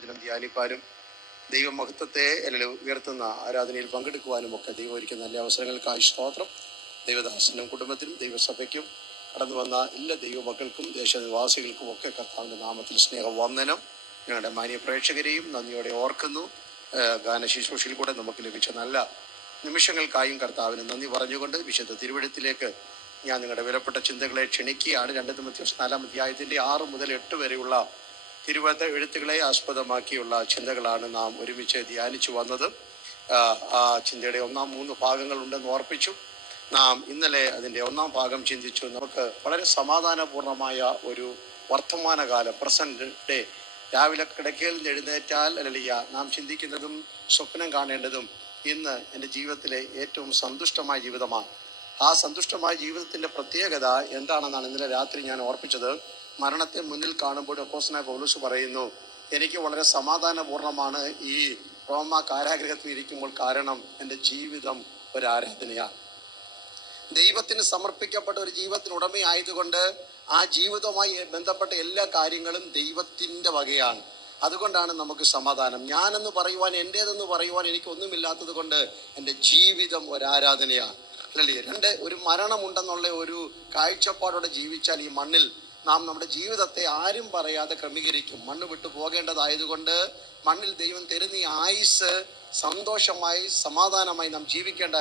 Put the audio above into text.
ദൈവവചനം ധ്യാനിപ്പാനും ദൈവമഹത്വത്തെ ഉയർത്തുന്ന ആരാധനയിൽ പങ്കെടുക്കുവാനും ഒക്കെ ദൈവം ഒരുക്കുന്ന നല്ല അവസരങ്ങൾക്കായി സ്തോത്രം. ദൈവദാസനും കുടുംബത്തിനും ദൈവസഭയ്ക്കും കടന്നു വന്ന എല്ലാ ദൈവമക്കൾക്കും ദേശനിവാസികൾക്കും ഒക്കെ കർത്താവിൻ്റെ നാമത്തിൽ സ്നേഹവന്ദനം. ഞങ്ങളുടെ മാന്യ പ്രേക്ഷകരെയും നന്ദിയോടെ ഓർക്കുന്നു. ഗാനശുശ്രൂഷയിൽ കൂടെ നമുക്ക് ലഭിച്ച നല്ല നിമിഷങ്ങൾക്കായും കർത്താവിന് നന്ദി പറഞ്ഞുകൊണ്ട് വിശുദ്ധ തിരുവെഴുത്തിലേക്ക് ഞാൻ നിങ്ങളുടെ വിലപ്പെട്ട ചിന്തകളെ ക്ഷണിക്കുകയാണ്. 2 തിമോഥെയോസ് 4-ാം അധ്യായത്തിൻ്റെ 6 മുതൽ 8 വരെയുള്ള എഴുത്തുകളെ ആസ്പദമാക്കിയുള്ള ചിന്തകളാണ് നാം ഒരുമിച്ച് ധ്യാനിച്ചു വന്നത്. ആ ചിന്തയുടെ 3 ഭാഗങ്ങളുണ്ടെന്ന് ഓർപ്പിച്ചു. നാം ഇന്നലെ അതിൻ്റെ 1-ാം ഭാഗം ചിന്തിച്ചു. നമുക്ക് വളരെ സമാധാനപൂർണമായ ഒരു വർത്തമാനകാലം, പ്രസന്റ് ഡേ, രാവിലെ കിടക്കയിൽ നിന്ന് എഴുന്നേറ്റാൽ നാം ചിന്തിക്കുന്നതും സ്വപ്നം കാണേണ്ടതും ഇന്ന് എൻ്റെ ജീവിതത്തിലെ ഏറ്റവും സന്തുഷ്ടമായ ജീവിതമാണ്. ആ സന്തുഷ്ടമായ ജീവിതത്തിൻ്റെ പ്രത്യേകത എന്താണെന്നാണ് ഇന്നലെ രാത്രി ഞാൻ ഓർപ്പിച്ചത്. മരണത്തെ മുന്നിൽ കാണുമ്പോൾ അപ്പോസ്തലനായ പൗലോസ് പറയുന്നു, എനിക്ക് വളരെ സമാധാനപൂർണമാണ് ഈ റോമ കാരാഗൃഹത്തിൽ ഇരിക്കുമ്പോൾ, കാരണം എൻ്റെ ജീവിതം ഒരു ആരാധനയാണ്. ദൈവത്തിന് സമർപ്പിക്കപ്പെട്ട ഒരു ജീവിതത്തിന് ഉടമയായതുകൊണ്ട് ആ ജീവിതവുമായി ബന്ധപ്പെട്ട എല്ലാ കാര്യങ്ങളും ദൈവത്തിൻ്റെ വകയാണ്. അതുകൊണ്ടാണ് നമുക്ക് സമാധാനം. ഞാനെന്ന് പറയുവാൻ, എൻ്റേതെന്ന് പറയുവാൻ എനിക്കൊന്നുമില്ലാത്തത് കൊണ്ട് എൻ്റെ ജീവിതം ഒരു ആരാധനയാണ്. അല്ലേ? 2, ഒരു മരണമുണ്ടെന്നുള്ള ഒരു കാഴ്ചപ്പാടോടെ ജീവിച്ചാൽ ഈ മണ്ണിൽ നാം നമ്മുടെ ജീവിതത്തെ ആരും പറയാതെ ക്രമീകരിക്കും. മണ്ണ് വിട്ടു പോകേണ്ടതായതുകൊണ്ട് മണ്ണിൽ ദൈവം തരുന്ന ഈ ആയുസ് സന്തോഷമായി സമാധാനമായി നാം ജീവിക്കേണ്ട